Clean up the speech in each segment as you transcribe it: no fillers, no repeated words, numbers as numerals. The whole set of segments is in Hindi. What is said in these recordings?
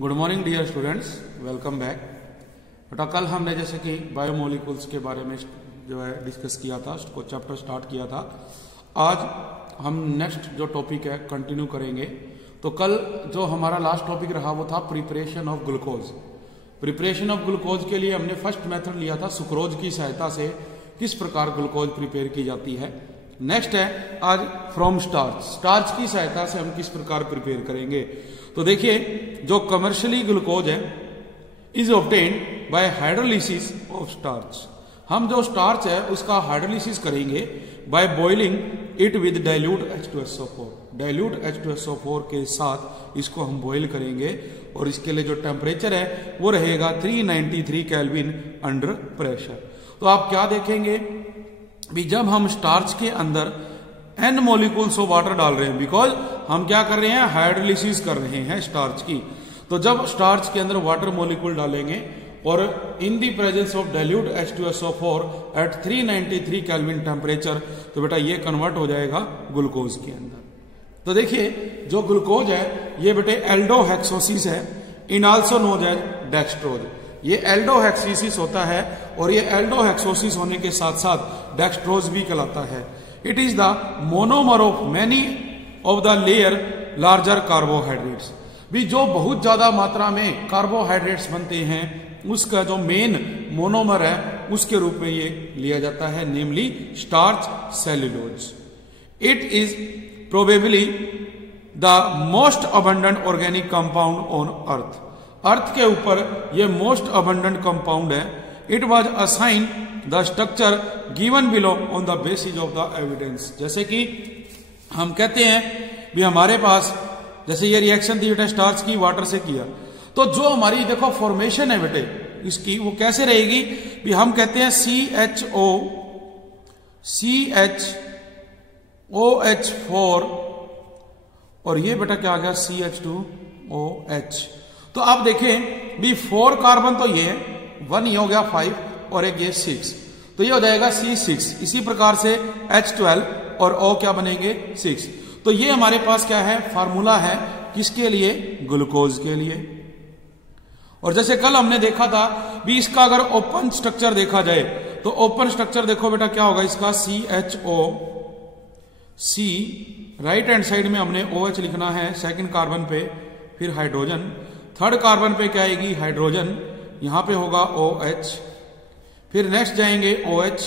Good morning dear students, welcome back. बेटा कल हमने जैसे कि बायोमोलिकुल्स के बारे में जो है डिस्कस किया था, उसको चैप्टर स्टार्ट किया था। आज हम नेक्स्ट जो टॉपिक है कंटिन्यू करेंगे। तो कल जो हमारा लास्ट टॉपिक रहा वो था preparation of glucose. Preparation of glucose के लिए हमने फर्स्ट मेथड लिया था सुक्रोज की सहायता से किस प्रकार ग्लूकोज प्रिपेयर की जाती है। नेक्स्ट है आज फ्रॉम स्टार्च, स्टार्च की सहायता से हम किस प्रकार प्रिपेयर करेंगे। तो देखिए जो कमर्शियली ग्लूकोज है is obtained by hydrolysis of starch. हम जो स्टार्च है उसका हाइड्रोलिसिस करेंगे by boiling it with dilute H2SO4। Dilute H2SO4 के साथ इसको हम बॉइल करेंगे और इसके लिए जो टेम्परेचर है वो रहेगा 393 केल्विन अंडर प्रेशर। तो आप क्या देखेंगे भी जब हम स्टार्च के अंदर n मॉलिक्यूल्स ऑफ वाटर डाल रहे हैं, बिकॉज हम क्या कर रहे हैं हाइड्रोलिसिस कर रहे हैं स्टार्च की। तो जब स्टार्च के अंदर वाटर मॉलिक्यूल डालेंगे और in the presence of dilute H2SO4 at 393 kelvin temperature, तो बेटा ये कन्वर्ट हो जाएगा ग्लूकोज के अंदर। तो देखिए जो ग्लूकोज है ये बेटे एल्डोहेक्सोसिस है, in also known as dextrose. ये एल्डोहेक्सोसिस होता है और ये एल्डोहेक्सोसिस होने के साथ साथ डेक्सट्रोज भी कहलाता है। It is the monomer of many of the layer larger carbohydrates. भी जो बहुत ज्यादा मात्रा में कार्बोहाइड्रेट्स बनते हैं उसका जो मेन मोनोमर है उसके रूप में ये लिया जाता है, namely starch cellulose. It is probably the most abundant organic compound on earth. Earth के ऊपर यह मोस्ट अबंडेंट कंपाउंड है। It was assign the structure given below on the basis of the evidence. जैसे कि हम कहते हैं भी हमारे पास जैसे ये रिएक्शन थी बेटे स्टार्च की वाटर से किया, तो जो हमारी देखो फॉर्मेशन है बेटे इसकी वो कैसे रहेगी भी हम कहते हैं CHOOH4 और ये बेटा क्या आ गया CH2OH। तो आप देखें भी 4 कार्बन तो ये है, 1 ये हो गया 5 और एक ये 6, तो ये हो जाएगा C6। इसी प्रकार से H12 और O क्या बनेंगे 6। तो ये हमारे पास क्या है फार्मूला है किसके लिए, ग्लूकोज के लिए। और जैसे कल हमने देखा था भी इसका अगर ओपन स्ट्रक्चर देखा जाए तो ओपन स्ट्रक्चर देखो बेटा क्या होगा इसका CHOC, राइट हैंड साइड में हमने OH लिखना है सेकंड कार्बन पे, फिर हाइड्रोजन, थर्ड कार्बन पे क्या आएगी हाइड्रोजन, यहां पे होगा OH, फिर नेक्स्ट जाएंगे OH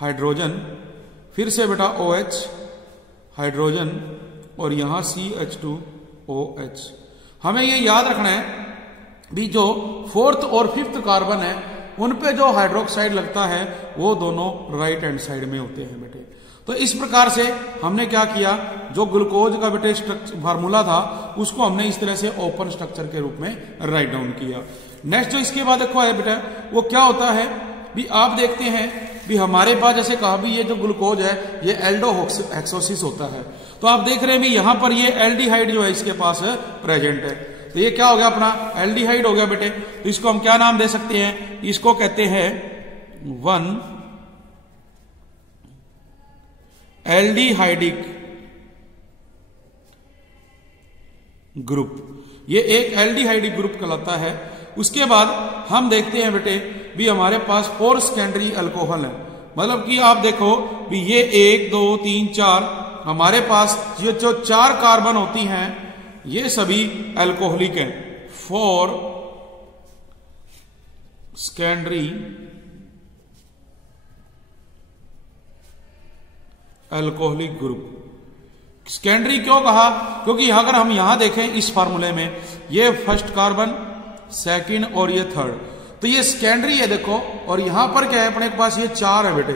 हाइड्रोजन, फिर से बेटा OH हाइड्रोजन और यहां CH2OH। हमें ये याद रखना है भी जो 4th और 5th कार्बन है उन पे जो हाइड्रोक्साइड लगता है वो दोनों राइट हैंड साइड में होते हैं बेटे। तो इस प्रकार से हमने क्या किया, जो ग्लूकोज का बेटे फार्मूला था उसको हमने इस तरह से ओपन स्ट्रक्चर के रूप में राइट डाउन किया। नेक्स्ट जो इसके बाद देखो है बेटा वो क्या होता है भी आप देखते हैं भी हमारे पास जैसे कहा भी ये जो ग्लूकोज है ये एल्डोहेक्सोसिस होता है। तो आप देख रहे हैं भी यहां पर ये एल्डिहाइड जो है इसके पास प्रेजेंट है। तो ये क्या हो गया अपना एल्डिहाइड हो गया बेटे। तो इसको हम क्या नाम दे सकते हैं, इसको कहते हैं 1 एल्डिहाइडिक ग्रुप। ये एक एल्डिहाइडिक ग्रुप कहलाता है। उसके बाद हम देखते हैं बेटे भी हमारे पास 4 सेकेंडरी अल्कोहल है, मतलब कि आप देखो भी ये 1 2 3 4 हमारे पास ये जो 4 कार्बन होती हैं ये सभी अल्कोहलिक हैं। 4 सेकेंडरी अल्कोहलिक ग्रुप। सेकेंडरी क्यों कहा, क्योंकि अगर हम यहां देखें इस फार्मूले में ये फर्स्ट कार्बन, सेकंड और ये थर्ड, तो ये सेकेंडरी है देखो, और यहां पर क्या है अपने पास ये 4 है बेटे।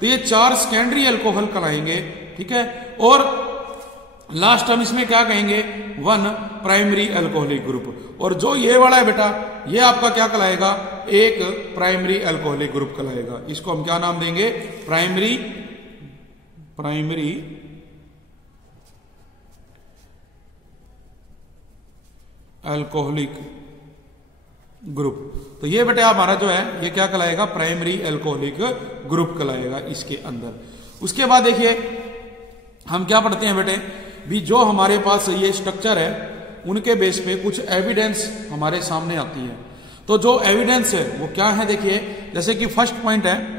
तो ये 4 सेकेंडरी अल्कोहल कहलाएंगे, ठीक है। और लास्ट हम इसमें क्या कहेंगे 1 प्राइमरी अल्कोहलिक ग्रुप। और जो ये वाला है बेटा ये आपका क्या कहलाएगा, एक प्राइमरी अल्कोहलिक ग्रुप कहलाएगा। इसको हम क्या नाम देंगे, प्राइमरी अल्कोहलिक ग्रुप। तो ये बेटे हमारा जो है ये क्या कहलाएगा, प्राइमरी अल्कोहलिक ग्रुप कहलाएगा इसके अंदर। उसके बाद देखिए हम क्या पढ़ते हैं बेटे भी जो हमारे पास ये स्ट्रक्चर है उनके बेस पे कुछ एविडेंस हमारे सामने आती है। तो जो एविडेंस है वो क्या है, देखिए जैसे कि फर्स्ट पॉइंट है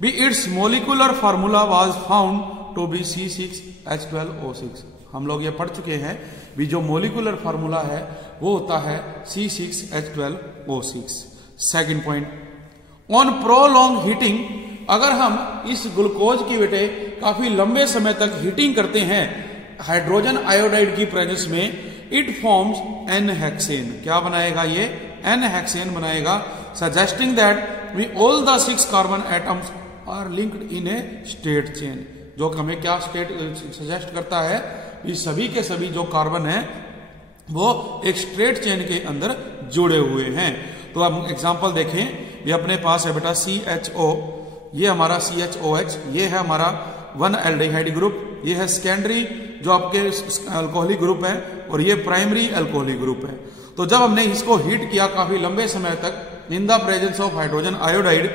भी its molecular formula was found to be C6H12O6। हम लोग ये पढ़ चुके हैं भी जो मोलिकुलर फार्मूला है वो होता है C6H12O6। Second point, on prolong heating, अगर हम इस ग्लूकोज की बेटे काफी लंबे समय तक हीटिंग करते हैं हाइड्रोजन आयोडाइड की प्रेजेंस में, इट फॉर्म्स N-हेक्सेन। क्या बनाएगा ये? N-हेक्सेन बनाएगा, suggesting that we all the 6 carbon atoms are linked in a straight chain. जो हमें क्या स्टेट सजेस्ट करता है, ये सभी के सभी जो कार्बन है वो एक स्ट्रेट चेन के अंदर जुड़े हुए हैं। तो हम एग्जांपल देखें, ये अपने पास है बेटा CHO, ये हमारा CHOH, ये है हमारा 1 एल्डिहाइड ग्रुप, ये है सेकेंडरी जो आपके अल्कोहलिक ग्रुप है, और ये प्राइमरी अल्कोहलिक ग्रुप है। तो जब हमने इसको हीट किया काफी लंबे समय तक इन the presence of hydrogen iodide,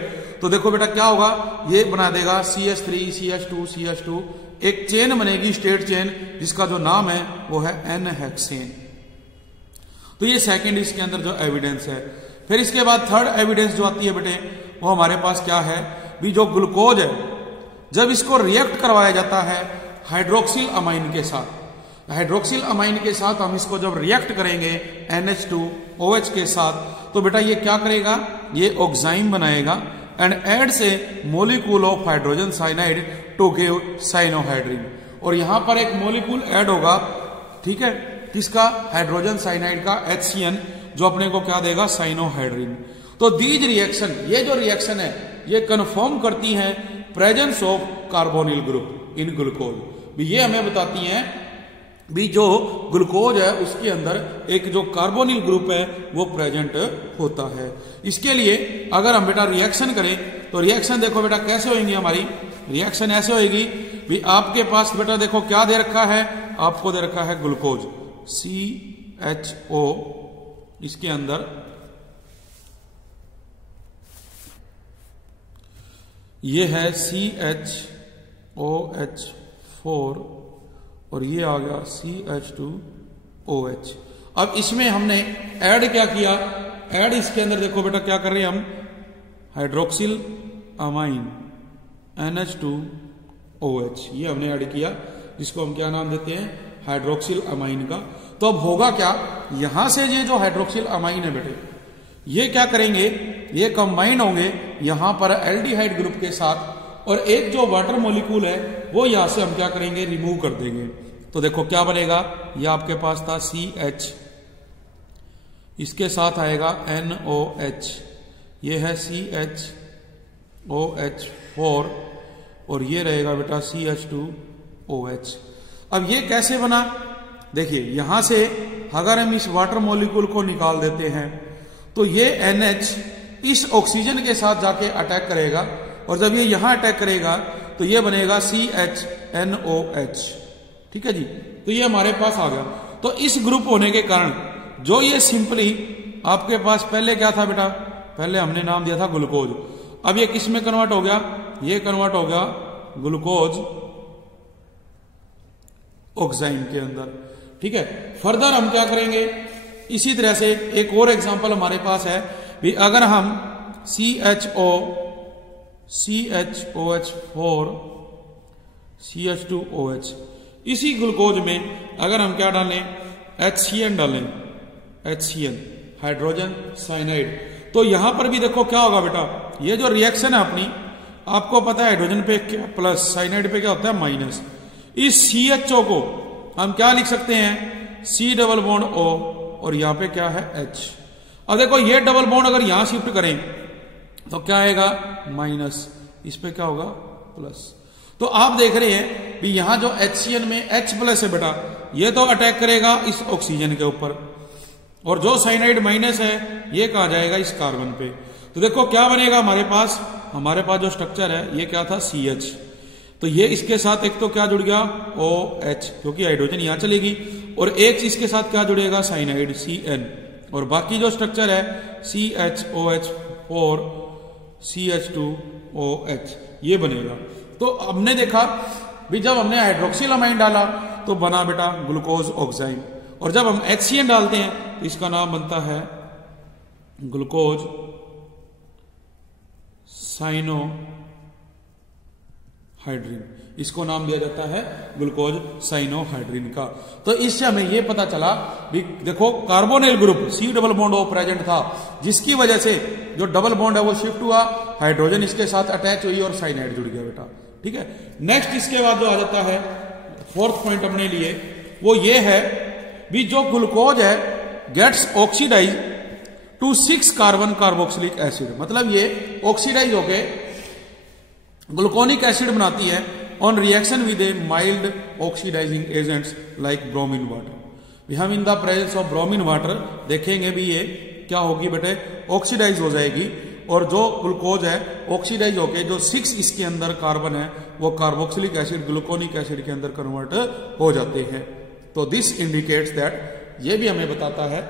तो देखो बेटा क्या होगा, ये बना देगा CH3 CH2 CH2, एक चेन बनेगी स्ट्रेट चेन जिसका जो नाम है वो है N-हेक्सेन। तो ये सेकंड इसके अंदर जो एविडेंस है। फिर इसके बाद थर्ड एविडेंस जो आती है बेटे वो हमारे पास क्या है भी, जो ग्लूकोज है जब इसको रिएक्ट करवाया जाता है हाइड्रोक्सिल अमाइन के साथ, हाइड्रोक्सिल अमाइन के साथ हम इसको जब रिएक्ट करेंगे NH2OH के साथ, तो बेटा ये क्या करेगा, ये ऑक्साइम बनाएगा and adds a molecule of hydrogen cyanide to give cyanohydrin. और यहां पर एक मोलिक्यूल ऐड होगा, ठीक है, किसका? हाइड्रोजन साइनाइड का HCN, जो अपने को क्या देगा? साइनोहाइड्रिन। तो दीज रिएक्शन, ये जो रिएक्शन है ये कंफर्म करती हैं presence of carbonyl group in glucose. ये हमें बताती हैं भी जो ग्लूकोज है उसके अंदर एक जो कार्बोनिल ग्रुप है वो प्रेजेंट होता है। इसके लिए अगर हम बेटा रिएक्शन करें तो रिएक्शन देखो बेटा कैसे होगी, हमारी रिएक्शन ऐसे होगी भी, आपके पास बेटा देखो क्या दे रखा है, आपको दे रखा है ग्लूकोज CHO, इसके अंदर ये है CHOH4 और ये आ गया CH2OH। अब इसमें हमने ऐड क्या किया, ऐड इसके अंदर देखो बेटा क्या कर रहे हैं हम, हाइड्रोक्सिल अमाइन NH2OH, ये हमने ऐड किया, जिसको हम क्या नाम देते हैं? हाइड्रोक्सिल अमाइन का। तो अब होगा क्या, यहां से ये जो हाइड्रोक्सिल अमाइन है बेटे ये क्या करेंगे, ये कंबाइन होंगे यहां पर एल्डिहाइड ग्रुप के साथ, और एक जो वाटर मॉलिक्यूल है वो यहां से हम क्या करेंगे? रिमूव कर देंगे। तो देखो क्या बनेगा, ये आपके पास था CH, इसके साथ आएगा NOH, ये है CHOH4 और ये रहेगा बेटा CH2OH। अब ये कैसे बना, देखिए यहां से अगर हम इस वाटर मॉलिक्यूल को निकाल देते हैं तो ये NH इस ऑक्सीजन के साथ जाके अटैक करेगा, और जब ये यहां अटैक करेगा तो ये बनेगा CHNOH, ठीक है जी। तो ये हमारे पास आ गया। तो इस ग्रुप होने के कारण जो ये सिंपली आपके पास पहले क्या था बेटा, पहले हमने नाम दिया था ग्लूकोज, अब ये किस में कन्वर्ट हो गया, ये कन्वर्ट हो गया ग्लूकोज ऑक्साइम के अंदर, ठीक है। फर्दर हम क्या करेंगे, इसी तरह से एक और एग्जांपल हमारे पास है भी, अगर हम CHOH4 CH2OH इसी ग्लूकोज में अगर हम क्या डालें, HCN डालें, HCN हाइड्रोजन साइनाइड, तो यहां पर भी देखो क्या होगा बेटा, ये जो रिएक्शन है अपनी, आपको पता है हाइड्रोजन पे क्या प्लस, साइनाइड पे क्या होता है माइनस। इस CHO को हम क्या लिख सकते हैं, C डबल बॉन्ड O, और यहां पे क्या है H। अब देखो ये डबल बॉन्ड अगर यहां शिफ्ट करें तो क्या आएगा माइनस, इस पे क्या होगा प्लस। तो आप देख रहे हैं भी यहां जो HCN में H प्लस है बेटा, ये तो अटैक करेगा इस ऑक्सीजन के ऊपर, और जो साइनाइड माइनस है ये कहा जाएगा इस कार्बन पे। तो देखो क्या बनेगा हमारे पास जो स्ट्रक्चर है ये क्या था CH, तो ये इसके साथ एक तो क्या जुड़ गया OH, क्योंकि हाइड्रोजन यहां चलेगी, और एक इसके साथ क्या जुड़ेगा साइनाइड CN, और बाकी जो स्ट्रक्चर है CHOH4 CH2OH ये बनेगा। तो हमने देखा भी जब हमने हाइड्रोक्सिल अमाइन डाला तो बना बेटा ग्लूकोज ऑक्साइम, और जब हम HCN डालते हैं तो इसका नाम बनता है ग्लूकोज साइनोहाइड्रिन। इसको नाम दिया जाता है ग्लूकोज साइनोहाइड्रिन का। तो इससे हमें यह पता चला भी देखो carbonyl group C double bond O present था, जिसकी वजह से जो डबल बॉन्ड है वो शिफ्ट हुआ, हाइड्रोजन इसके साथ अटैच हुई और साइनाइड जुड़ गया बेटा। ठीक है, नेक्स्ट इसके बाद जो आ जाता है फोर्थ पॉइंट अपने लिए वो ये है भी जो ग्लूकोज है gets oxidise to 6 carbon carboxylic acid, मतलब ये ऑक्सीडाइज होके ग्लूकोनिक एसिड बनाती है on reaction with a mild oxidising agents like bromine water. हम in the presence of bromine water देखेंगे भी ये क्या होगी बेटे, ऑक्सीडाइज हो जाएगी और जो ग्लूकोज है ऑक्सीडाइज होके जो 6 इसके अंदर कार्बन है वो कार्बोक्सिलिक एसिड ग्लूकोनिक एसिड के अंदर कन्वर्ट हो जाते हैं। तो दिस इंडिकेट्स दैट, ये भी हमें बताता है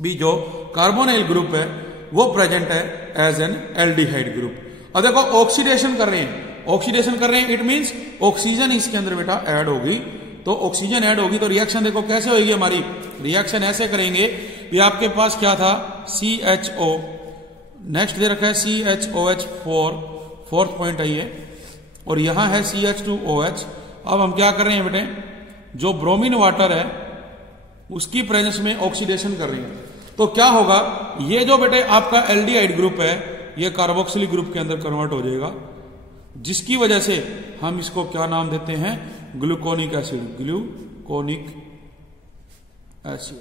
भी जो कार्बोनिल ग्रुप है वो प्रेजेंट है एज एन एल्डिहाइड ग्रुप। अब देखो ऑक्सीडेशन कर रहे हैं, ऑक्सीडेशन कर रहे हैं, इट मींस ऑक्सीजन इसके अंदर बेटा ऐड होगी। तो ऑक्सीजन ऐड होगी तो रिएक्शन देखो कैसे होगी हमारी, रिएक्शन ऐसे करेंगे कि आपके पास क्या था CHO, नेक्स्ट दे रखा है CHOH4, फोर्थ पॉइंट है ये, और यहां है CH2OH। अब हम क्या कर रहे हैं बेटे, जो ब्रोमीन वाटर है उसकी प्रेजेंस में ऑक्सीडेशन कर रही है। तो क्या होगा, ये जो बेटे आपका एल्डिहाइड ग्रुप है ये कार्बोक्सिलिक ग्रुप के अंदर कन्वर्ट हो जाएगा, जिसकी वजह से हम इसको क्या नाम देते हैं, ग्लूकोनिक एसिड, ग्लूकोनिक एसिड।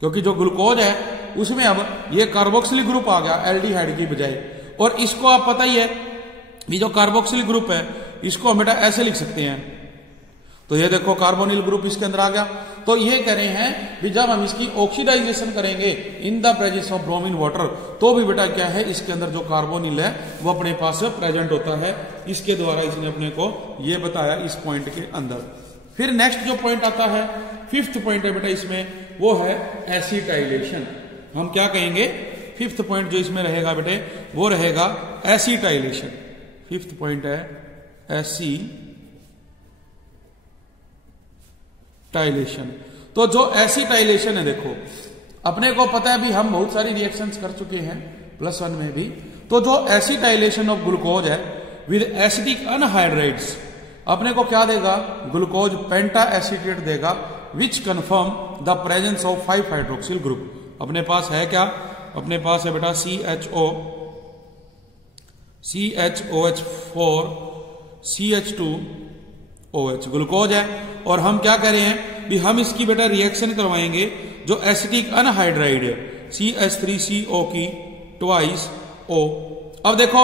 क्योंकि जो ग्लूकोज है उसमें अब ये कार्बोक्सिलिक ग्रुप आ गया एल्डिहाइड की बजाय। और इसको आप पता ही है ये जो कार्बोक्सिलिक ग्रुप है इसको हम बेटा ऐसे लिख सकते हैं, तो ये देखो कार्बोनिल ग्रुप इसके अंदर आ गया। तो ये कह रहे हैं कि जब हम इसकी ऑक्सीडाइजेशन करेंगे इन the presence of bromine water तो भी बेटा क्या है इसके अंदर जो कार्बोनिल है वो अपने पास प्रेजेंट होता है। इसके द्वारा इसने अपने को ये बताया इस पॉइंट के अंदर। फिर नेक्स्ट जो पॉइंट आता है, फिफ्थ पॉइंट है बेटा इसमें, वो है एसिटाइलेशन। हम क्या कहेंगे, फिफ्थ पॉइंट जो इसमें रहेगा बेटे वो रहेगा एसिटाइलेशन। फिफ्थ पॉइंट है एसिटाइलेशन। तो जो एसिटाइलेशन है देखो अपने को पता है भी हम बहुत सारी रिएक्शंस कर चुके हैं +1 में भी। तो जो एसिटाइलेशन ऑफ ग्लूकोज है विद एसिडिक अनहाइड्राइड्स अपने को क्या देगा, ग्लूकोज पेंटा एसिटेट देगा which confirm the presence of 5 hydroxyl group. अपने पास है क्या, अपने पास है बेटा CHOH4 CH2OH ग्लूकोज है। और हम क्या कह रहे हैं भी हम इसकी बेटा रिएक्शन करवाएंगे जो एसिटिक अनहाइड्राइड है CH3CO की ट्वाइस O। अब देखो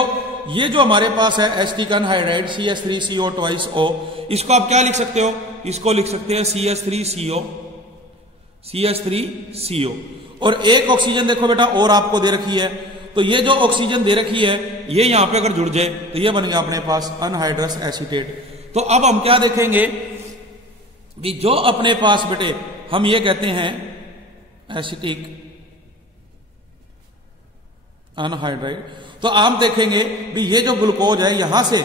ये जो हमारे पास है acetic anhydride CH3CO twice O, इसको आप क्या लिख सकते हो, इसको लिख सकते हैं CH3CO। और एक ऑक्सीजन देखो बेटा और आपको दे रखी है, तो ये जो ऑक्सीजन दे रखी है ये यहां पे अगर जुड़ जाए तो ये बन गया अपने पास अनहाइड्रस एसीटेट। तो अब हम क्या देखेंगे कि जो अपने पास बेटे हम ये कहते हैं एसिटिक अनहाइड्राइड, तो आप देखेंगे भी ये जो ग्लूकोज है यहां से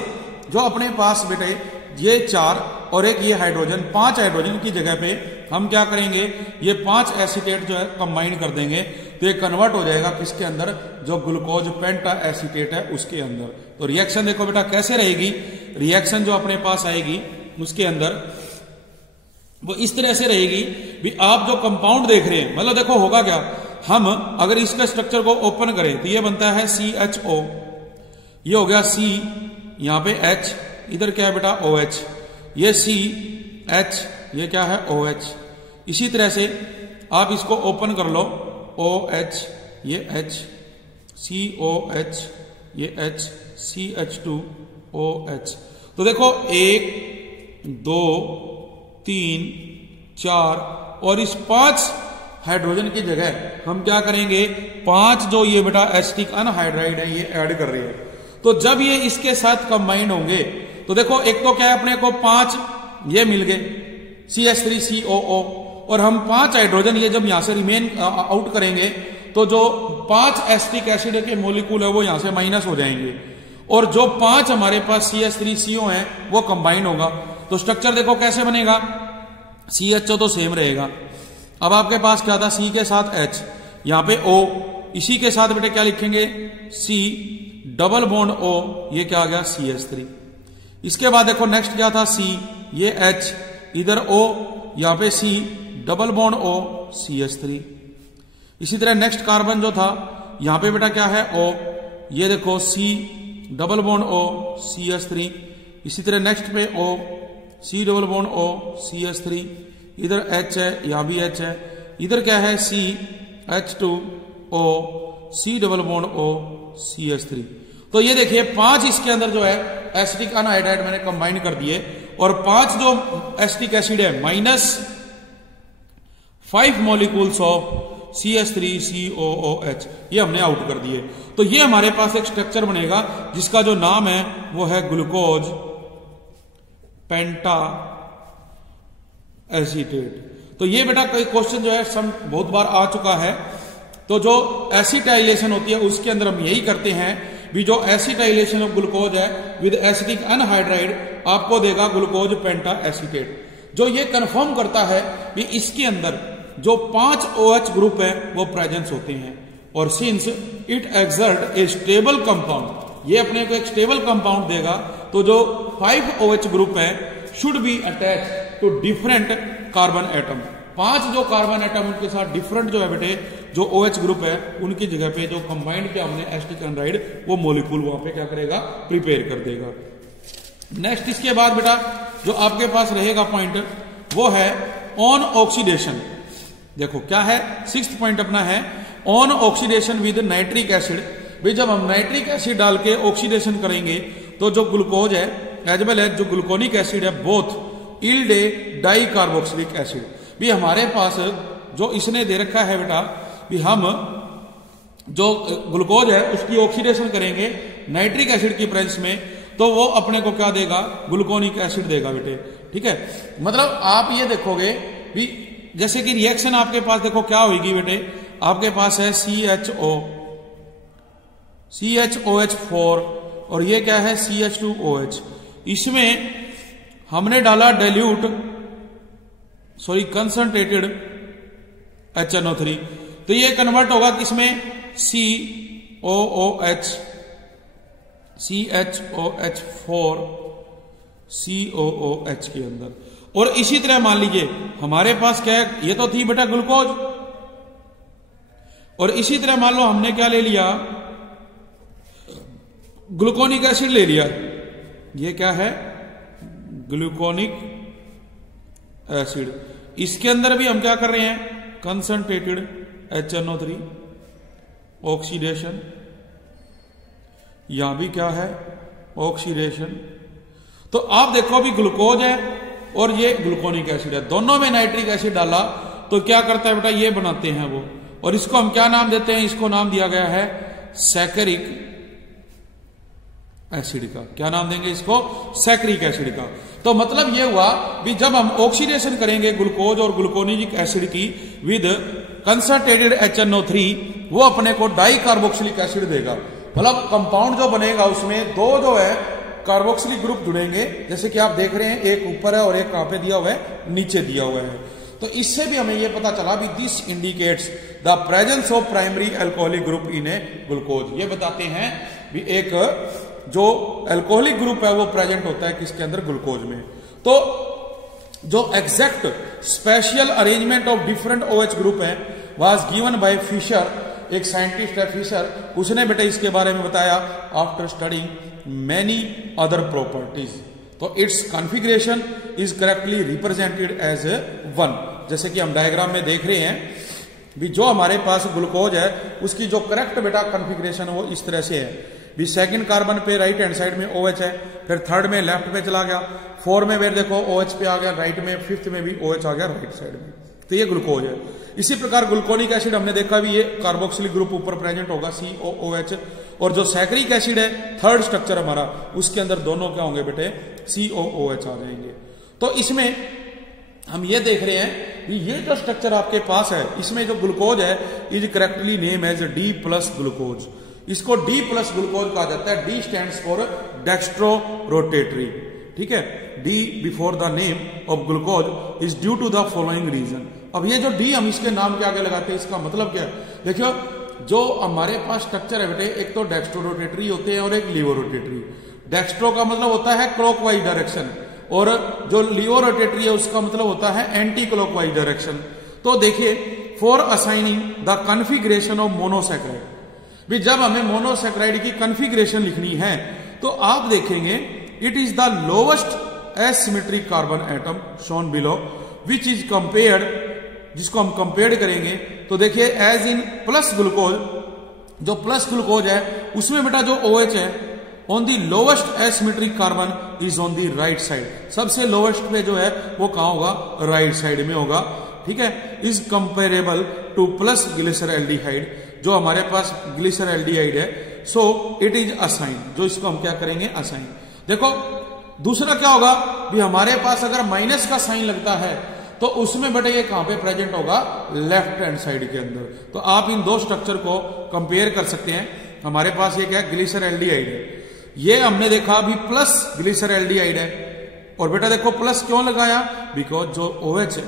जो अपने पास बेटे ये 4 और एक ये हाइड्रोजन, 5 हाइड्रोजन की जगह पे हम क्या करेंगे, ये 5 एसीटेट जो है कंबाइन कर देंगे तो ये कन्वर्ट हो जाएगा किसके अंदर, जो ग्लूकोज पेंटा एसीटेट है उसके अंदर। तो रिएक्शन देखो बेटा कैसे रहेगी, रिएक्शन जो अपने पास आएगी उसके अंदर वो इस तरह से रहेगी भी आप जो कंपाउंड देख रहे हैं, मतलब देखो होगा क्या, हम अगर इसके स्ट्रक्चर को ओपन करें तो ये बनता है CHO, ये हो गया C, यहां पे H, इधर क्या है बेटा OH, ये CH, ये क्या है OH। इसी तरह से आप इसको ओपन कर लो, OH, ये H, COH, ये H, CH2OH। तो देखो 1 2 3 4 और इस 5 हाइड्रोजन की जगह हम क्या करेंगे, 5 जो ये बेटा एसिटिक अनहाइड्राइड है ये ऐड कर रहे हैं। तो जब ये इसके साथ कंबाइंड होंगे तो देखो एक तो क्या है अपने को 5 ये मिल गए CH3COO, और हम 5 हाइड्रोजन ये जब यहां से रिमेन आउट करेंगे तो जो 5 एसिटिक एसिड के मोलिक्यूल है वो यहां से माइनस हो जाएंगे, और जो 5 हमारे पास CH3CO है वो कंबाइन होगा। तो स्ट्रक्चर देखो कैसे बनेगा, CHO तो सेम रहेगा, अब आपके पास क्या था, सी के साथ H, यहां पे O, इसी के साथ बेटे क्या लिखेंगे, C डबल बॉन्ड O, ये क्या आ गया CH3। इसके बाद देखो नेक्स्ट क्या था, C, ये H, इधर O, यहां पे C double bond O CH3। इसी तरह नेक्स्ट कार्बन जो था, यहां पे बेटा क्या है O, ये देखो C double bond O CH3। इसी तरह नेक्स्ट पे O, C double bond O CH3, इधर H है, यहां भी H है, इधर क्या है C H2O C double bond O CH3। तो ये देखिए 5 इसके अंदर जो है एसिटिक अनहाइड्राइड मैंने कंबाइन कर दिए, और 5 जो एसिटिक एसिड है -5 मॉलिक्यूल्स ऑफ CH3COOH ये हमने आउट कर दिए। तो ये हमारे पास एक स्ट्रक्चर बनेगा जिसका जो नाम है वो है ग्लूकोज पेंटा एसीटेट। तो ये बेटा कोई क्वेश्चन जो है सम बहुत बार आ चुका है। तो जो एसिटाइलेशन होती है उसके अंदर हम यही करते हैं भी, जो एसिटाइलेशन ऑफ ग्लूकोज है विद एसिटिक अनहाइड्राइड आपको देगा ग्लूकोज पेंटा एसीटेट, जो ये कंफर्म करता है कि इसके अंदर जो 5 OH ग्रुप है वो प्रेजेंस होते हैं। और since it exert A stable compound, ये अपने को एक स्टेबल कंपाउंड देगा, तो जो 5 OH ग्रुप है should be attach to different carbon atom. 5 जो कार्बन एटम उनके साथ डिफरेंट जो है बेटे जो OH ग्रुप है उनकी जगह पे जो कंबाइंड किया हमने एसिटिक एनहाइड्राइड वो मॉलिक्यूल वहां पे क्या करेगा, प्रिपेयर कर देगा। नेक्स्ट इसके बाद बेटा जो आपके पास रहेगा पॉइंट वो है ऑन ऑक्सीडेशन। देखो क्या है, 6th पॉइंट अपना है on oxidation with nitric acid. भाई जब हम नाइट्रिक एसिड डाल के ऑक्सीडेशन करेंगे तो जो ग्लूकोज है एज वेल एज जो ग्लूकोनिक एसिड है बोथ इल्ड ए डाई कार्बोक्सिलिक एसिड। भी हमारे पास जो इसने दे रखा है बेटा भी हम जो ग्लूकोज है उसकी ऑक्सीडेशन करेंगे नाइट्रिक एसिड की प्रेजेंस में, तो वो अपने को क्या देगा, ग्लूकोनिक एसिड देगा बेटे। ठीक है, मतलब आप ये देखोगे भी जैसे कि रिएक्शन आपके पास देखो क्या होगी बेटे, आपके पास है CHOH4 और ये क्या है CH2OH। इसमें हमने डाला कंसंट्रेटेड HNO3, तो ये कन्वर्ट होगा किसमें, CHOH4 COOH के अंदर। और इसी तरह मान लीजिए हमारे पास क्या है, ये तो थी बेटा ग्लूकोज, और इसी तरह मान लो हमने क्या ले लिया, ग्लूकोनिक एसिड ले लिया, ये क्या है ग्लूकोनिक एसिड। इसके अंदर भी हम क्या कर रहे हैं, कंसंट्रेटेड HNO3 ऑक्सीडेशन, यहां भी क्या है ऑक्सीडेशन। तो आप देखो अभी ग्लूकोज है और ये ग्लूकोनिक एसिड है, दोनों में नाइट्रिक एसिड डाला तो क्या करता है बेटा, ये बनाते हैं वो, और इसको हम क्या नाम देते हैं, इसको नाम दिया गया है सैकरिक एसिड का। क्या नाम देंगे इसको, सैकरिक एसिड का। तो मतलब ये हुआ भी जब हम ऑक्सीडेशन करेंगे ग्लूकोज और ग्लूकोनिक एसिड की विद कंसंट्रेटेड HNO3 वो अपने को डाई कार्बोक्सिलिक एसिड देगा। मतलब कंपाउंड जो बनेगा उसमें दो जो है कार्बोक्सिलिक ग्रुप जुड़ेंगे, जैसे कि आप देख रहे हैं एक ऊपर है और एक कहां पे दिया हुआ है, नीचे दिया हुआ है। तो इससे भी हमें यह पता चला भी this indicates the presence of primary alcoholic group in A glucose. ये बताते हैं भी एक जो अल्कोहलिक ग्रुप है वो प्रेजेंट होता है किसके अंदर, ग्लूकोज में। तो जो exact special arrangement of different OH group है वाज गिवन बाय फिशर, एक साइंटिस्ट है फिशर, उसने बेटा इसके बारे में बताया after studying many other properties. तो it's configuration is correctly represented as 1। जैसे कि हम डायग्राम में देख रहे हैं भी जो हमारे पास ग्लूकोज है उसकी जो करेक्ट बेटा कॉन्फ़िगरेशन वो इस तरह से है भी सेकंड कार्बन पे राइट हैंड साइड में OH है, फिर थर्ड में लेफ्ट पे चला गया, 4 में फिर देखो OH पे आ गया राइट में, 5th में भी OH आ गया राइट साइड में। तो ये ग्लूकोज है। इसी प्रकार ग्लूकोनिक एसिड हमने देखा भी ये कार्बोक्सिलिक ग्रुप ऊपर प्रेजेंट होगा COOH, और जो सैकरिक एसिड है थर्ड स्ट्रक्चर हमारा उसके अंदर दोनों क्या होंगे बेटे, COOH आ जाएंगे। तो इसमें हम ये देख रहे हैं कि ये जो स्ट्रक्चर आपके पास है इसमें जो ग्लूकोज है is correctly name as D+ glucose. इसको D+ ग्लूकोज कहा जाता है। D stands for dextrorotatory. ठीक है, D before the name of glucose is due to the following reason. अब ये जो डी हम इसके नाम के आगे लगाते हैं, इसका मतलब क्या है? देखियो, जो हमारे पास स्ट्रक्चर है बेटे, एक तो डेक्स्ट्रो रोटेटरी होते हैं और एक लीवो रोटेटरी। डेक्स्ट्रो का मतलब होता है क्लॉकवाइज डायरेक्शन, और जो लीवो रोटेटरी है उसका मतलब होता है एंटी क्लॉकवाइज डायरेक्शन। तो देखिए, for assigning the configuration of monosaccharide, भी जब हमें मोनोसैकेराइड की कॉन्फ़िगरेशन लिखनी है तो आप देखेंगे it is the lowest asymmetric carbon atom shown below which is compared, जिसको हम कंपेयर करेंगे तो देखिए एज इन प्लस ग्लूकोज, जो प्लस ग्लूकोज है उसमें बेटा जो OH है on the lowest asymmetric carbon is on the right side, सबसे लोवेस्ट पे जो है वो कहां होगा? राइट साइड में होगा। ठीक है, is comparable two plus glyceraldehyde, जो हमारे पास ग्लिसरॉल्डिहाइड है, सो इट इज असाइन, जो इसको हम क्या करेंगे? असाइन। देखो दूसरा क्या होगा भी, हमारे पास अगर माइनस का साइन लगता है तो उसमें बेटा ये कहां पे प्रेजेंट होगा? लेफ्ट हैंड साइड के अंदर। तो आप इन दो स्ट्रक्चर को कंपेयर कर सकते हैं। हमारे पास ये क्या है? ग्लिसरॉल्डिहाइड है, ये हमने देखा अभी प्लस ग्लिसरॉल्डिहाइड है, और बेटा देखो प्लस क्यों लगाया? बिकॉज जो OH है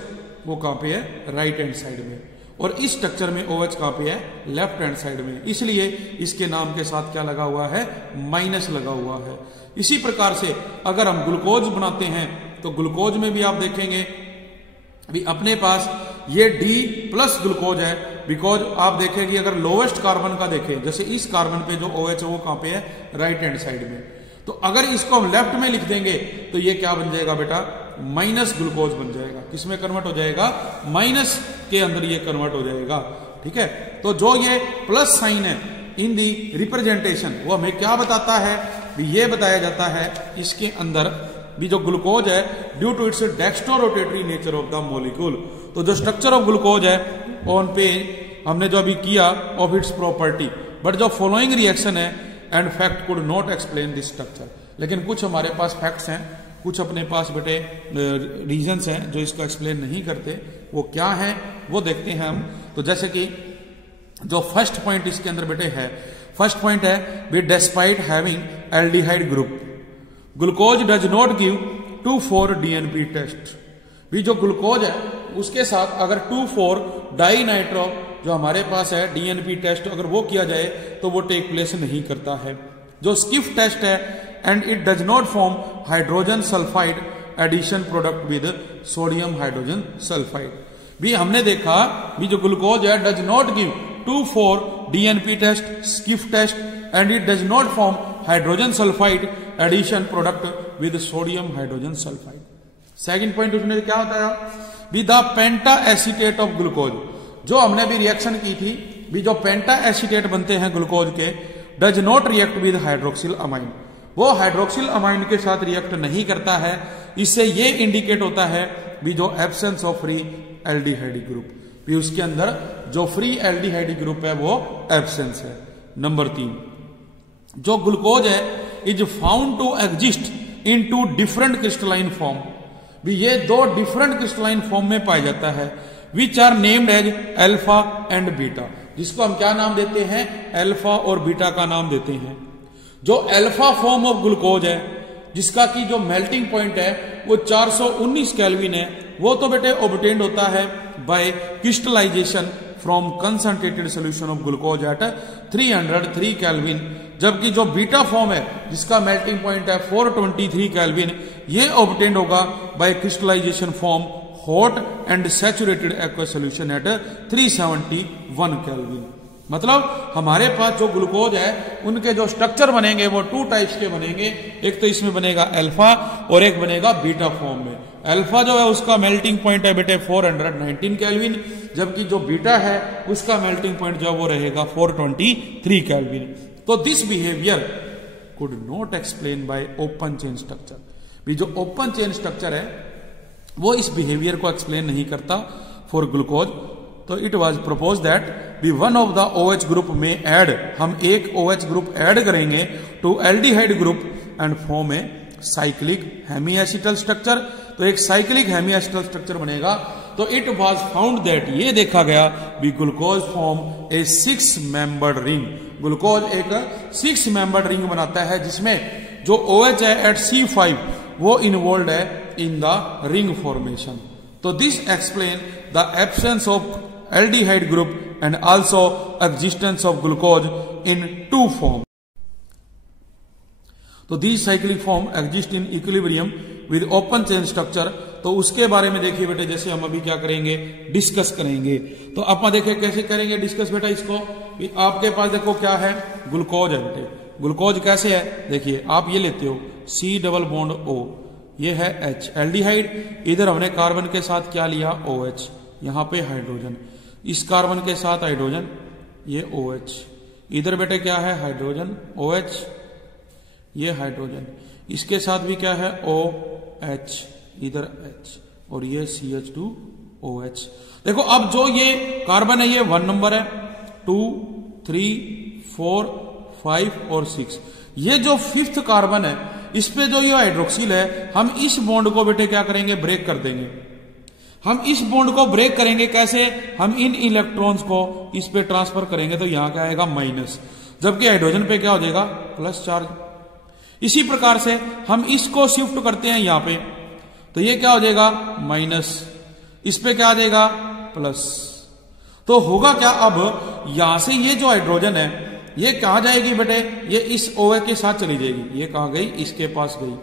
वो कहां पे है? राइट हैंड साइड में, और इस स्ट्रक्चर में OH कहां पे है? लेफ्ट हैंड साइड में, इसलिए इसके नाम के साथ क्या लगा हुआ है? माइनस लगा हुआ है। इसी प्रकार से अगर हम ग्लूकोज बनाते हैं तो ग्लूकोज में भी आप देखेंगे भी अपने पास ये D प्लस ग्लूकोज है, बिकॉज आप देखें कि अगर लोवेस्ट कार्बन का देखें, जैसे इस कार्बन पे जो OH है वो कहां पे है? राइट हैंड साइड में। तो अगर इसको हम लेफ्ट में लिख देंगे तो ये क्या बन जाएगा बेटा? माइनस ग्लूकोज बन जाएगा। किसमें कन्वर्ट हो जाएगा? माइनस के अंदर ये कन्वर्ट हो जाएगा। ठीक है, तो जो ये प्लस साइन है इन दी रिप्रेजेंटेशन, वो हमें क्या बताता है? ये बताया जाता है इसके अंदर भी जो ग्लूकोज है due to its dextrorotatory nature of the molecule. तो जो स्ट्रक्चर ऑफ ग्लूकोज है ऑन पे हमने जो अभी किया ऑफ इट्स प्रॉपर्टी, बट जो फॉलोइंग रिएक्शन है and fact could not explain this structure. लेकिन कुछ हमारे पास फैक्ट्स हैं, कुछ अपने पास बेटे रीजंस हैं जो इसको एक्सप्लेन नहीं करते। वो क्या है वो देखते हैं हम। तो जैसे कि जो फर्स्ट पॉइंट इसके अंदर बेटे है, फर्स्ट पॉइंट है we despite having aldehyde group glucose does not give 2,4 DNP test. भी जो ग्लूकोज है उसके साथ अगर 2,4 डाई नाइट्रो जो हमारे पास है DNP टेस्ट अगर वो किया जाए तो वो टेक प्लेस नहीं करता है। जो स्किफ टेस्ट है and it does not form hydrogen sulphide addition product with sodium hydrogen sulphide. भी हमने देखा भी जो ग्लूकोज है does not give 2,4 DNP test, Schiff test and it does not form hydrogen sulphide addition product with sodium hydrogen sulphide. Second point उसने क्या बताया भी the pentaacetate of glucose, जो हमने भी रिएक्शन की थी भी जो पेंटा एसीटेट बनते हैं ग्लूकोज के does not react with hydroxyl amine, वो हाइड्रोक्सिल अमाइन के साथ रिएक्ट नहीं करता है। इससे ये इंडिकेट होता है भी जो absence of free aldehyde group, भी उसके अंदर जो फ्री एल्डिहाइड ग्रुप है वो एब्सेंस है। नंबर 3, जो ग्लूकोज है is found to exist in 2 different crystalline form, भी ये 2 डिफरेंट क्रिस्टलाइन फॉर्म में पाया जाता है which are named as alpha and beta, जिसको हम क्या नाम देते हैं? अल्फा और बीटा का नाम देते हैं। जो अल्फा फॉर्म ऑफ ग्लूकोज है जिसका की जो मेल्टिंग पॉइंट है वो 419 केल्विन है, वो तो बेटे ऑब्टेन्ड होता है by crystallisation from concentrated solution of glucose at 303 kelvin, जबकि जो बीटा फॉर्म है जिसका मेल्टिंग पॉइंट है 423 केल्विन, ये ऑब्टेन्ड होगा by crystallisation from hot and saturated aqua solution at 371 kelvin. मतलब हमारे पास जो ग्लूकोज है उनके जो स्ट्रक्चर बनेंगे वो 2 टाइप्स के बनेंगे, एक तो इसमें बनेगा अल्फा और एक बनेगा बीटा फॉर्म में। अल्फा जो है उसका मेल्टिंग पॉइंट है बेटे 419 केल्विन, जबकि जो बीटा है उसका मेल्टिंग पॉइंट जो वो रहेगा 423 केल्विन। तो this behaviour could not explain by open chain structure, भी जो ओपन चेन स्ट्रक्चर है वो इस बिहेवियर को एक्सप्लेन नहीं करता फॉर ग्लूकोज। तो it was propose that be one of the OH group में ऐड, हम एक OH ग्रुप ऐड करेंगे to aldehyde group and form a cyclic hemiacetal structure. तो एक साइक्लिक हेमीएसिटल स्ट्रक्चर बनेगा। तो इट वॉज फाउंड दैट, ये देखा गया बी ग्लूकोज फॉर्म ए 6 मेंबर्ड रिंग, ग्लूकोज एक 6 मेंबर्ड रिंग बनाता है जिसमें जो OH है एट C5 वो इन्वॉल्व है इन द रिंग फॉर्मेशन। तो this explain the absence of aldehyde group and also existence of glucose in two form. तो this cyclic form exist in equilibrium with open chain structure. तो उसके बारे में देखिए बेटे, जैसे हम अभी क्या करेंगे, डिस्कस करेंगे। तो आप देखिए कैसे करेंगे डिस्कस बेटा इसको। आपके पास देखो क्या है, ग्लूकोज है बेटे। ग्लूकोज कैसे है, देखिए आप ये लेते हो C डबल बॉन्ड O, ये है H एल्डिहाइड। इधर हमने कार्बन के साथ क्या लिया, OH, यहां पे हाइड्रोजन, इस कार्बन के साथ हाइड्रोजन, ये OH। इधर बेटे क्या है, हाइड्रोजन OH, ये हाइड्रोजन, इसके साथ भी क्या है OH, इधर H, और ये CH2OH। देखो अब जो ये कार्बन है ये 1 नंबर है, 2, 3, 4, 5 और 6। ये जो 5th कार्बन है इस पे जो ये हाइड्रोक्सिल है, हम इस बॉन्ड को बेटे क्या करेंगे, ब्रेक कर देंगे। हम इस बॉन्ड को ब्रेक करेंगे कैसे, हम इन इलेक्ट्रॉन्स को इस पे ट्रांसफर करेंगे। तो यहां क्या आएगा, माइनस, जबकि हाइड्रोजन पे क्या हो जाएगा, प्लस चार्ज। इसी प्रकार से हम इसको शिफ्ट करते हैं यहां पे, तो ये क्या हो जाएगा, माइनस, इस पे क्या आ जाएगा, प्लस। तो होगा क्या, अब यहां से ये जो हाइड्रोजन है ये कहां जाएगी बेटे, ये इस OH के साथ चली जाएगी। ये कहां गई, इसके पास गई।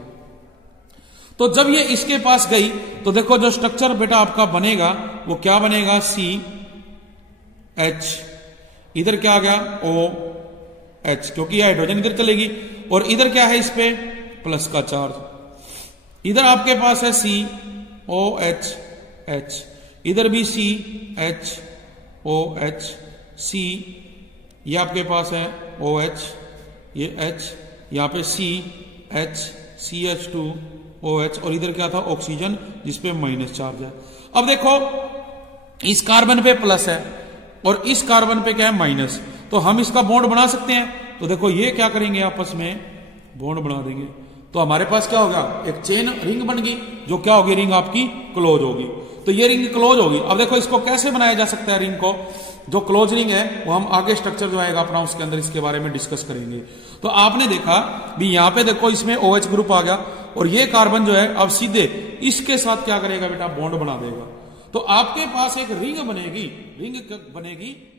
तो जब ये इसके पास गई तो देखो जो स्ट्रक्चर बेटा आपका बनेगा वो क्या बनेगा, CH, इधर क्या आ गया, OH, क्योंकि हाइड्रोजन इधर चलेगी, और इधर क्या है, इस पे प्लस का चार्ज। इधर आपके पास है COH, H, इधर भी CHOH, C, ये आपके पास है OH, ये H, यहां पे CH, CH2OH, और इधर क्या था, ऑक्सीजन, जिसपे माइनस चार्ज है। अब देखो इस कार्बन पे प्लस है और इस कार्बन पे क्या है, माइनस। तो हम इसका बॉन्ड बना सकते हैं। तो देखो ये क्या करेंगे, आपस में बॉन्ड बना देंगे। तो हमारे पास क्या होगा, एक चेन रिंग बन गई, जो क्या होगी, रिंग आपकी क्लोज होगी। तो ये रिंग क्लोज होगी। अब देखो इसको कैसे बनाया जा सकता है, रिंग को, जो क्लोज रिंग है वो हम आगे स्ट्रक्चर जो आएगा अपना उसके अंदर इसके बारे में डिस्कस करेंगे। तो आपने देखा भी यहां पे देखो इसमें OH ग्रुप आ गया, और ये कार्बन जो है अब सीधे इसके साथ क्या करेगा बेटा, बॉन्ड बना देगा। तो आपके पास एक रिंग बनेगी,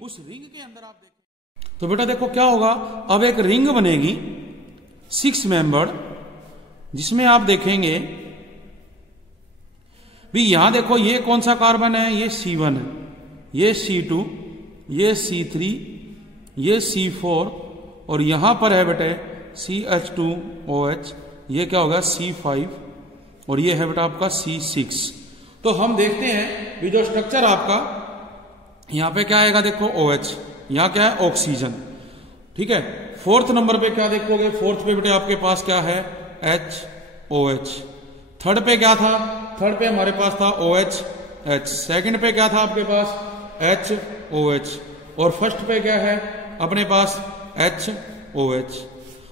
उस रिंग के अंदर आप देखिए, तो बेटा देखो क्या होगा, अब एक रिंग बनेगी 6 मेंबर, जिसमें आप देखेंगे भी यहां देखो ये कौन सा कार्बन है, ये C1 है, ये C2, ये C3, ये C4, और यहां पर है बेटे CH2OH, ये क्या होगा, C5, और ये है बेटा आपका C6। तो हम देखते हैं कि जो स्ट्रक्चर आपका यहां पे क्या आएगा, देखो OH, यहां क्या है, ऑक्सीजन, ठीक है। 4th नंबर पे क्या देखोगे, 4th पे बेटे आपके पास क्या है, HOH। 3rd पे क्या था, 3rd पे हमारे पास था OH, H। 2nd पे क्या था आपके पास, HOH, और 1st पे क्या है अपने पास, HOH।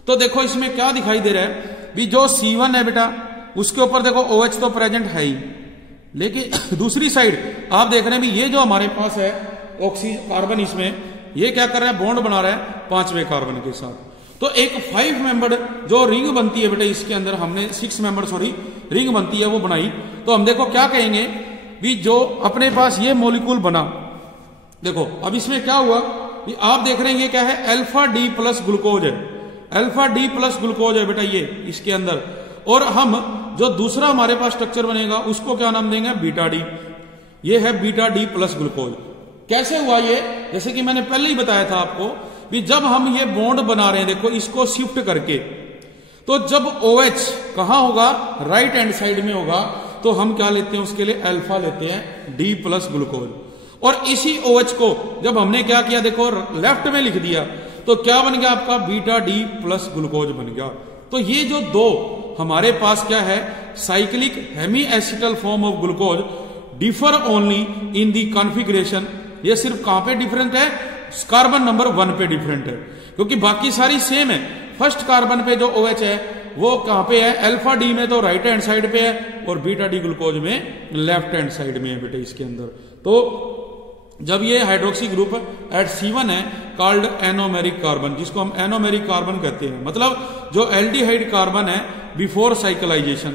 तो देखो इसमें क्या दिखाई दे रहा है भी, जो C1 है बेटा उसके ऊपर देखो OH तो प्रेजेंट है ही, लेकिन दूसरी साइड आप देख रहे हैं भी ये जो हमारे पास है ऑक्सीजन कार्बन, इसमें ये क्या कर रहा है, बॉन्ड बना रहा है 5वें कार्बन के साथ। तो एक 5 मेंबर जो रिंग बनती है बेटे, इसके अंदर हमने 6 मेंबर रिंग बनती है वो बनाई। तो हम देखो क्या कहेंगे भी, जो अपने पास ये मॉलिक्यूल बना, देखो अब इसमें क्या हुआ कि आप देख रहे हैं ये क्या है, अल्फा डी प्लस ग्लूकोज है, अल्फा डी प्लस ग्लूकोज है बेटा ये इसके अंदर। और हम जो दूसरा हमारे पास स्ट्रक्चर बनेगा उसको क्या नाम देंगे, बीटा डी। ये है बीटा डी प्लस ग्लूकोज। कैसे हुआ ये, जैसे कि मैंने पहले ही बताया था आपको भी, जब हम ये बॉन्ड बना रहे हैं देखो इसको शिफ्ट करके, तो जब OH कहां होगा, राइट हैंड साइड में होगा, तो हम क्या लेते हैं उसके लिए, अल्फा लेते हैं, डी प्लस ग्लूकोज। और इसी OH को जब हमने क्या किया, देखो लेफ्ट में लिख दिया, तो क्या बन गया आपका, बीटा डी प्लस ग्लूकोज बन गया। तो ये जो दो हमारे पास क्या है, cyclic hemiacetal form of glucose differ only in the configuration. ये सिर्फ कहां पे डिफरेंट है, कार्बन नंबर 1 पे डिफरेंट है, क्योंकि बाकी सारी सेम है। फर्स्ट कार्बन पे जो OH है वो कहां पे है, अल्फा डी में तो राइट हैंड साइड पे है, और बीटा डी ग्लूकोज में लेफ्ट हैंड साइड में है बेटे इसके अंदर। तो जब ये हाइड्रोक्सी ग्रुप एट C1 है, कॉल्ड एनोमेरिक कार्बन, जिसको हम एनोमेरिक कार्बन कहते हैं, मतलब जो एल्डिहाइड कार्बन है बिफोर साइक्लाइजेशन।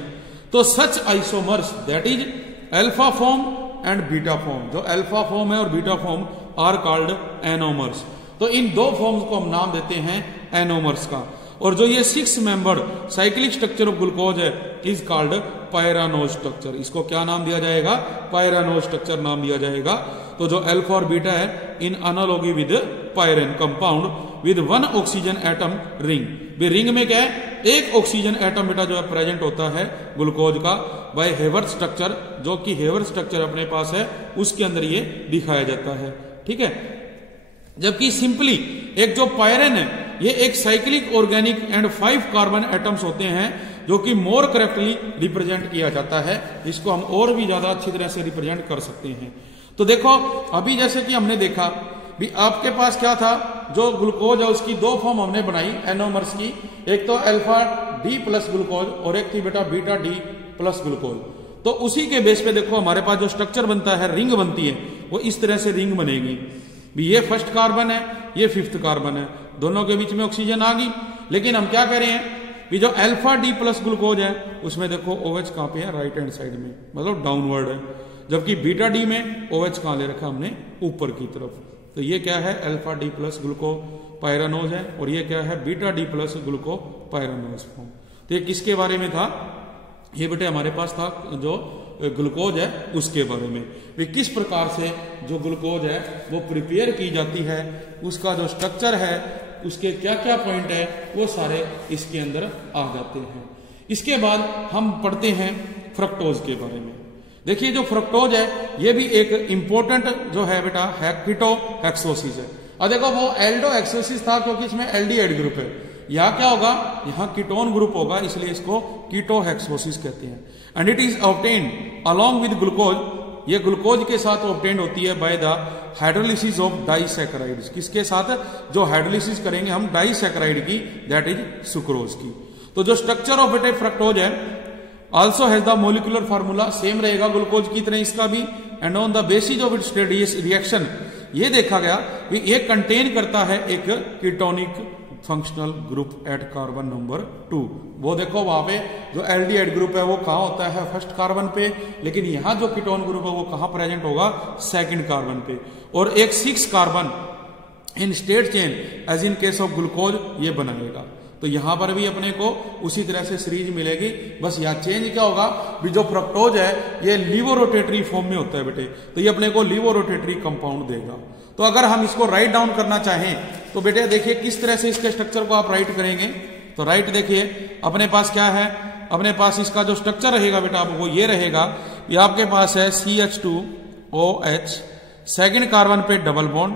तो such isomers that is alpha form and beta form. जो अल्फा फॉर्म है और beta form are called anomers. तो इन दो फॉर्म्स को हम नाम देते हैं एनोमर्स का। और जो ये 6 member cyclic structure of glucose है इज कॉल्ड पायरानोज स्ट्रक्चर। इसको क्या नाम दिया जाएगा? पायरानोज स्ट्रक्चर नाम दिया जाएगा। तो जो अल्फा और बीटा है in analogy with pyran compound with 1 oxygen atom ring. भी रिंग में क्या है? एक ऑक्सीजन एटम बेटा जो है प्रेजेंट होता है ग्लूकोज का बाय हेवर्ट स्ट्रक्चर, जो कि हेवर्ट स्ट्रक्चर अपने पास है उसके अंदर ये दिखाया जाता है। ठीक है। जबकि सिंपली एक जो पायरेन है ये एक cyclic organic and 5 carbon atoms होते हैं जो कि मोर करेक्टली रिप्रेजेंट किया जाता है। इसको हम और भी ज्यादा अच्छी तरह से रिप्रेजेंट कर सकते हैं। तो देखो अभी जैसे कि हमने देखा भी आपके पास क्या था, जो ग्लूकोज है उसकी 2 फॉर्म हमने बनाई एनोमर्स की, एक तो अल्फा डी प्लस ग्लूकोज और एक थी बेटा बीटा डी प्लस ग्लूकोज। तो उसी के बेस पे देखो हमारे पास जो स्ट्रक्चर बनता है, रिंग बनती है, वो इस तरह से रिंग बनेगी। भी ये फर्स्ट कार्बन है, ये 5th कार्बन है, दोनों के बीच में ऑक्सीजन आ गई। लेकिन हम क्या करें कि जो अल्फा डी प्लस ग्लूकोज है उसमें देखो OH कहां पे है? राइट हैंड साइड में, मतलब डाउनवर्ड है। जबकि बीटा डी में OH कहां ले रखा हमने? ऊपर की तरफ। तो ये क्या है? अल्फा डी प्लस ग्लूको पायरानोज है और ये क्या है? Beta D plus ग्लूको pyranose form. तो ये किसके बारे में था? ये बेटे हमारे पास था जो ग्लूकोज है उसके बारे में। वे किस प्रकार से जो ग्लूकोज है वो प्रिपेयर की जाती है, उसका जो स्ट्रक्चर है, उसके क्या क्या पॉइंट है, वो सारे इसके अंदर आ जाते हैं। इसके बाद हम पढ़ते हैं फ्रक्टोज के बारे में। देखिए जो फ्रक्टोज है ये भी एक इंपॉर्टेंट जो है बेटा कीटो हेक्सोसिस है। और देखो वो एल्डो हेक्सोसिस था क्योंकि इसमें एल्डिहाइड ग्रुप है। यहाँ क्या होगा? यहाँ कीटोन ग्रुप होगा, इसलिए इसको कीटो हेक्सोसिस कहते हैं। And it is obtained along with glucose. ये ग्लूकोज के साथ ऑब्टेन्ड होती है by the hydrolysis of disaccharides. किसके साथ? जो हाइड्रोलिसिस करेंगे हम डाइसैकेराइड की, दैट इज सुक्रोज की। तो जो स्ट्रक्चर ऑफ बेटे फ्रक्टोज है also has the molecular formula, same रहेगा ग्लूकोज की तरह इसका भी। And on the basis of its reaction ये देखा गया कि ये कंटेन करता है एक ketonic functional group at carbon number 2। वो देखो वहां पे जो एल्डिहाइड ग्रुप है वो कहां होता है? फर्स्ट कार्बन पे। लेकिन यहां जो कीटोन ग्रुप है वो कहां प्रेजेंट होगा? 2nd कार्बन पे। और एक 6 carbon in straight chain as in case of glucose ये बनाएगा। तो यहां पर भी अपने को उसी तरह से सीरीज मिलेगी। बस यहां चेंज क्या होगा? भी जो फ्रक्टोज है ये लिवोरोटेटरी फॉर्म में होता है बेटे, तो ये अपने को लिवोरोटेटरी कंपाउंड देगा। तो अगर हम इसको राइट डाउन करना चाहें तो बेटे देखिए किस तरह से इसके स्ट्रक्चर को आप राइट करेंगे। तो राइट देखिए अपने पास क्या है? अपने पास इसका जो स्ट्रक्चर रहेगा बेटा वो ये रहेगा। ये आपके पास है CH2OH, 2nd कार्बन पे डबल बॉन्ड।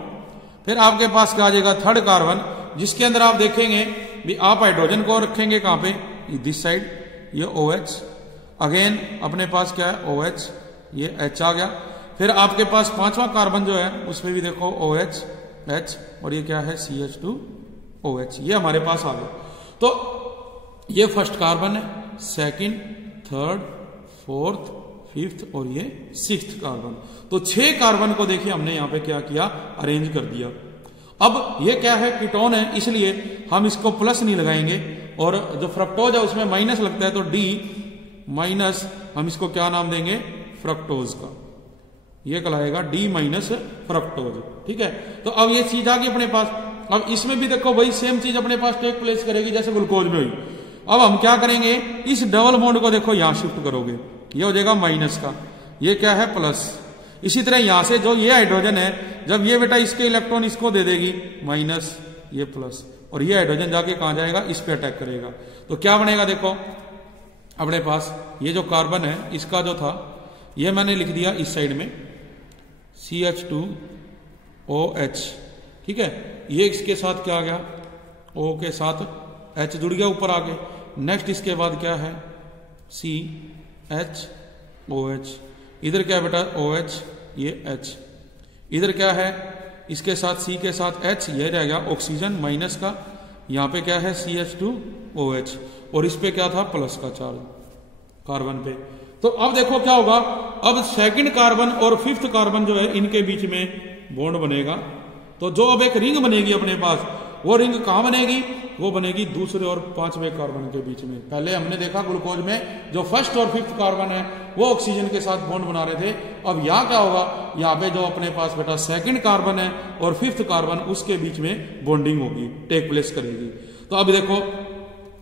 फिर आपके पास क्या आ जाएगा? 3rd कार्बन, जिसके अंदर आप देखेंगे भी आप हाइड्रोजन को रखेंगे कहां पे? दिस साइड, ये OH। अगेन अपने पास क्या है? OH, ये H आ गया। फिर आपके पास 5वां कार्बन जो है उसमें भी देखो OH, H, और ये क्या है? CH2OH। ये हमारे पास आ गया। तो ये फर्स्ट कार्बन है, 2nd, 3rd, 4th, 5th और ये 6th कार्बन। तो 6 कार्बन को देखिए हमने यहां पे क्या किया? अरेंज कर दिया। अब ये क्या है? कीटोन है, इसलिए हम इसको प्लस नहीं लगाएंगे। और जो फ्रक्टोज है उसमें माइनस लगता है, तो D माइनस हम इसको क्या नाम देंगे? फ्रक्टोज का। ये कहलाएगा D माइनस फ्रक्टोज। ठीक है। तो अब ये चीज आ गई अपने पास। अब इसमें भी देखो वही सेम चीज अपने पास टेक प्लेस करेगी जैसे ग्लूकोज में हुई। अब हम क्या करेंगे? इस डबल बॉन्ड को देखो यहां शिफ्ट करोगे, ये हो जाएगा माइनस का, ये क्या है? प्लस। इसी तरह यहां से जो ये हाइड्रोजन है, जब ये बेटा इसके इलेक्ट्रॉन इसको दे देगी माइनस, ये प्लस, और ये हाइड्रोजन जाके कहां जाएगा? इस पे अटैक करेगा। तो क्या बनेगा? देखो अपने पास ये जो कार्बन है इसका जो था ये मैंने लिख दिया इस साइड में CH2OH। ठीक है। ये इसके साथ क्या आ गया? O के साथ H जुड़ गया ऊपर आगे। नेक्स्ट इसके बाद क्या है? CHOH। इधर क्या है बेटा? OH, ये H। इधर क्या है? इसके साथ C के साथ H, ये रहेगा ऑक्सीजन माइनस का। यहां पे क्या है? CH2OH। और इस पे क्या था? प्लस का चार्ज कार्बन पे। तो अब देखो क्या होगा? अब 2nd कार्बन और 5th कार्बन जो है इनके बीच में बॉन्ड बनेगा। तो जो अब एक रिंग बनेगी अपने पास, वो रिंग कहां बनेगी, वो बनेगी दूसरे और पांचवें कार्बन के बीच में। पहले हमने देखा ग्लूकोज में जो फर्स्ट और फिफ्थ कार्बन है वो ऑक्सीजन के साथ बॉन्ड बना रहे थे। अब यहां क्या होगा, यहां पे जो अपने पास बेटा सेकंड कार्बन है और फिफ्थ कार्बन, उसके बीच में बॉन्डिंग होगी, टेक प्लेस करेगी। तो अब देखो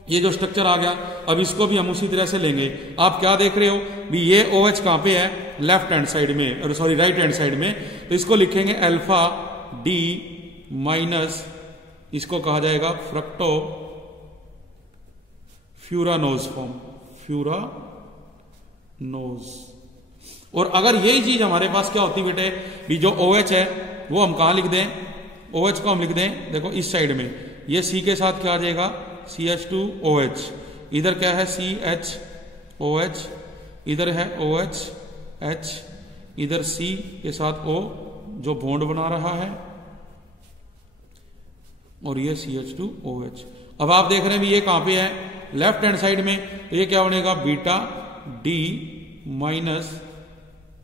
ये जो स्ट्रक्चर आ गया, अब इसको भी हम उसी तरह से लेंगे। आप क्या देख रहे हो भी, ये OH कहां पे है, लेफ्ट हैंड साइड में, सॉरी राइट हैंड साइड में। तो इसको लिखेंगे अल्फा डी माइनस, इसको कहा जाएगा फ्रक्टो फ्यूरानोज फॉर्म, फ्यूरानोज। और अगर यही चीज हमारे पास क्या होती बेटे, भी जो OH है वो हम कहां लिख दें, OH को हम लिख दें देखो इस साइड में, ये C के साथ क्या आ जाएगा CH2OH, इधर क्या है CHOH, इधर है OH, इधर C के साथ O जो बॉन्ड बना रहा है, और ये CH2OH। अब आप देख रहे हैं भी ये कहां पे है, लेफ्ट हैंड साइड में, तो ये क्या बनेगा बीटा डी माइनस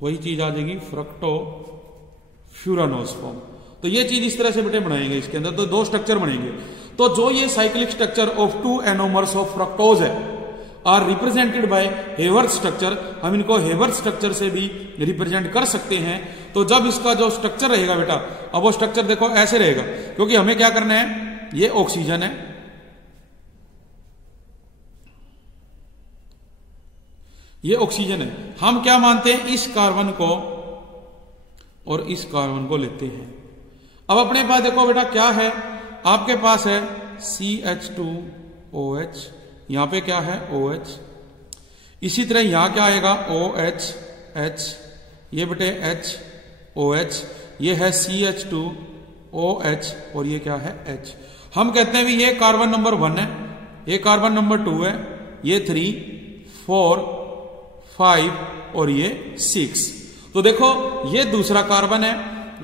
वही चीज आ जाएगी फ्रक्टो फ्यूरानोज फॉर्म। तो ये चीज इस तरह से बेटे बनाएंगे, इसके अंदर तो दो स्ट्रक्चर बनेंगे। तो जो ये cyclic structure of 2 anomers of fructose है are represented by Haworth structure, हम इनको हेवर्थ स्ट्रक्चर से भी रिप्रेजेंट कर सकते हैं। तो जब इसका जो स्ट्रक्चर रहेगा बेटा, अब वो स्ट्रक्चर देखो ऐसे रहेगा, क्योंकि हमें क्या करना है, ये ऑक्सीजन है, ये ऑक्सीजन है, हम क्या मानते हैं इस कार्बन को और इस कार्बन को लेते हैं। अब अपने पास देखो बेटा क्या है, आपके पास है CH2OH, यहां पे क्या है OH, इसी तरह यहां क्या आएगा OH, H, ये बेटे HOH, ये है CH2OH और ये क्या है H। हम कहते हैं भी ये कार्बन नंबर 1 है, ये कार्बन नंबर 2 है, ये 3, 4, 5 और ये 6। तो देखो ये दूसरा कार्बन है,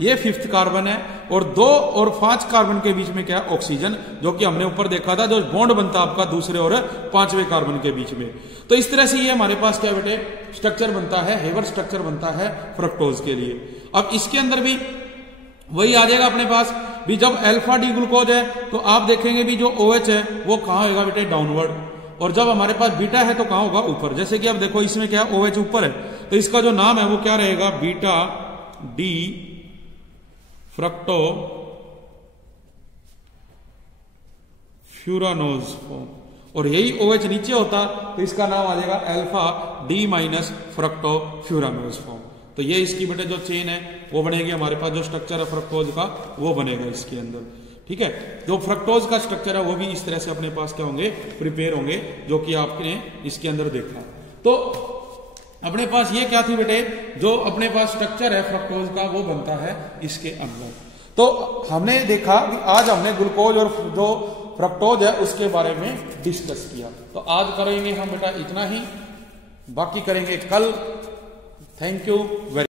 ये फिफ्थ कार्बन है, और 2 और 5 कार्बन के बीच में क्या है ऑक्सीजन, जो कि हमने ऊपर देखा था, जो बॉन्ड बनता आपका दूसरे और पांचवें कार्बन के बीच में। तो इस तरह से ये हमारे पास क्या बेटे स्ट्रक्चर बनता है, हेवर्थ स्ट्रक्चर बनता है फ्रक्टोज के लिए। अब इसके अंदर भी वही आ जाएगा अपने पास भी, जब अल्फा डी ग्लूकोज है तो आप देखेंगे भी जो OH है वो कहां होगा बेटे डाउनवर्ड, और जब हमारे पास बीटा है तो कहां होगा ऊपर। जैसे कि अब देखो इसमें क्या OH ऊपर है, तो इसका जो नाम है वो क्या रहेगा beta D fructo furanose form, और यही OH नीचे होता तो इसका नाम आ जाएगा alpha D minus fructo furanose form. तो ये इसकी बेटे जो चेन है वो बनेगी, हमारे पास जो स्ट्रक्चर है फ्रक्टोज का वो बनेगा इसके अंदर, ठीक है। जो फ्रक्टोज का स्ट्रक्चर है वो भी इस तरह से अपने पास क्या होंगे, प्रिपेयर होंगे, जो कि आपने इसके अंदर देखा। तो अपने पास ये क्या थी बेटे, जो अपने पास स्ट्रक्चर है फ्रक्टोज का वो बनता है इसके अंदर। तो हमने देखा कि आज हमने ग्लूकोज और जो फ्रक्टोज है उसके बारे में डिस्कस किया। तो आज करेंगे हम बेटा इतना ही, बाकी करेंगे कल। Thank you very